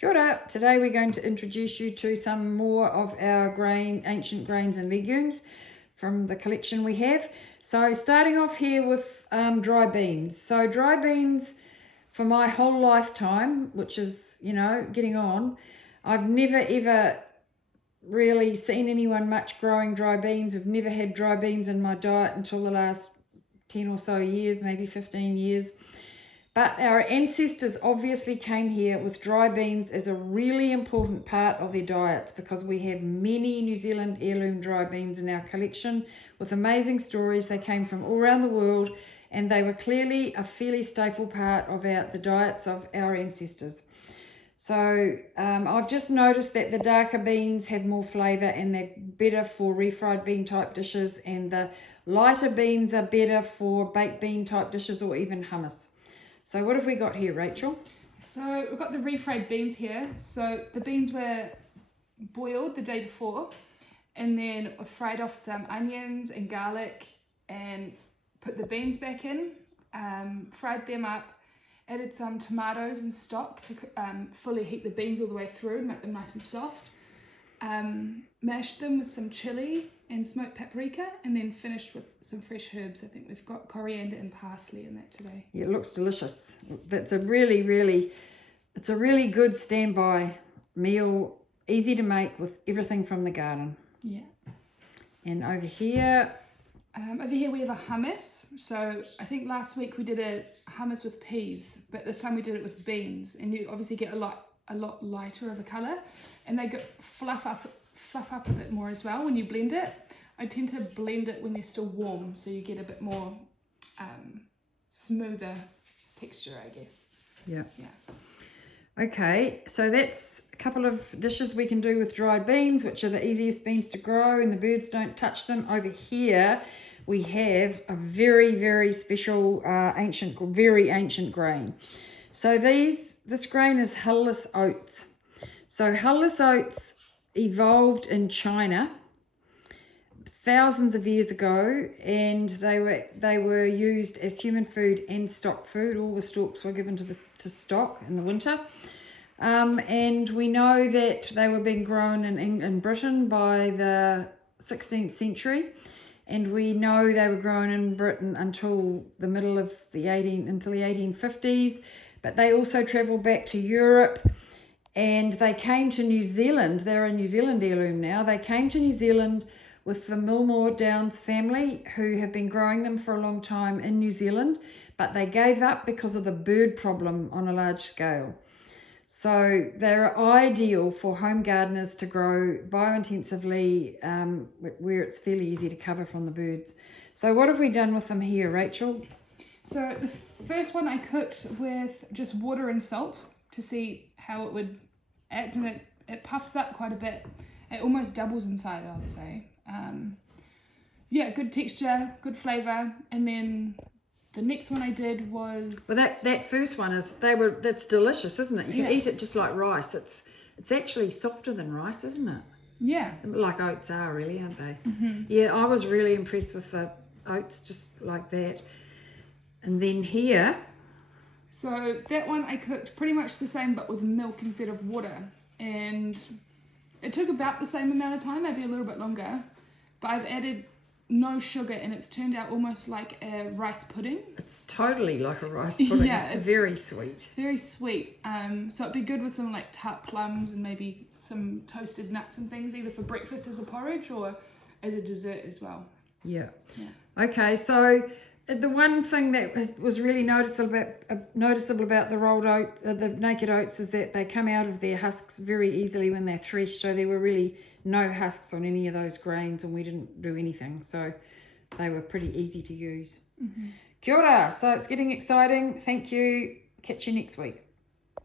Kia ora. Today we're going to introduce you to some more of our ancient grains and legumes from the collection we have. So starting off here with dry beans. So dry beans for my whole lifetime, which is, getting on, I've never ever really seen anyone much growing dry beans. I've never had dry beans in my diet until the last 10 or so years, maybe 15 years. But our ancestors obviously came here with dry beans as a really important part of their diets, because we have many New Zealand heirloom dry beans in our collection with amazing stories. They came from all around the world and they were clearly a fairly staple part of the diets of our ancestors. So I've just noticed that the darker beans have more flavour and they're better for refried bean type dishes, and the lighter beans are better for baked bean type dishes or even hummus. So what have we got here, Rachel? So we've got the refried beans here. So the beans were boiled the day before and then fried off some onions and garlic and put the beans back in, fried them up, added some tomatoes and stock to fully heat the beans all the way through and make them nice and soft. Mashed them with some chili and smoked paprika, and then finished with some fresh herbs. I think we've got coriander and parsley in that today. Yeah, it looks delicious. That's a really good standby meal, easy to make with everything from the garden. Yeah. And over here we have a hummus. So I think last week we did a hummus with peas, but this time we did it with beans, and you obviously get a lot lighter of a colour, and they fluff up a bit more as well when you blend it. I tend to blend it when they're still warm, so you get a bit more smoother texture, I guess. Yeah. Okay, so that's a couple of dishes we can do with dried beans, which are the easiest beans to grow and the birds don't touch them. Over here we have a very, very special very ancient grain. So this grain is hullless oats. So hullless oats evolved in China thousands of years ago, and they were used as human food and stock food. All the stalks were given to stock in the winter, and we know that they were being grown in Britain by the 16th century, and we know they were grown in Britain until the middle of until the 1850s. But they also travelled back to Europe, and they came to New Zealand. They're a New Zealand heirloom now. They came to New Zealand with the Millmore Downs family, who have been growing them for a long time in New Zealand, but they gave up because of the bird problem on a large scale. So they're ideal for home gardeners to grow biointensively, where it's fairly easy to cover from the birds. So what have we done with them here, Rachel? So the first one I cooked with just water and salt to see how it would act, and it puffs up quite a bit. It almost doubles inside, I would say. Good texture, good flavour. And then the next one I did was... Well, that first one that's delicious, isn't it? You can eat it just like rice. It's actually softer than rice, isn't it? Yeah. Like oats are, really, aren't they? Mm-hmm. Yeah, I was really impressed with the oats, just like that. And then here... So that one I cooked pretty much the same, but with milk instead of water. And it took about the same amount of time, maybe a little bit longer. But I've added no sugar, and it's turned out almost like a rice pudding. It's totally like a rice pudding. Yeah, it's very sweet. Very sweet. So it'd be good with some like tart plums and maybe some toasted nuts and things, either for breakfast as a porridge or as a dessert as well. Yeah. Okay, so the one thing that was really noticeable about the rolled oat, the naked oats, is that they come out of their husks very easily when they're threshed. So there were really no husks on any of those grains, and we didn't do anything. So they were pretty easy to use. Mm-hmm. Kia ora. So it's getting exciting. Thank you. Catch you next week.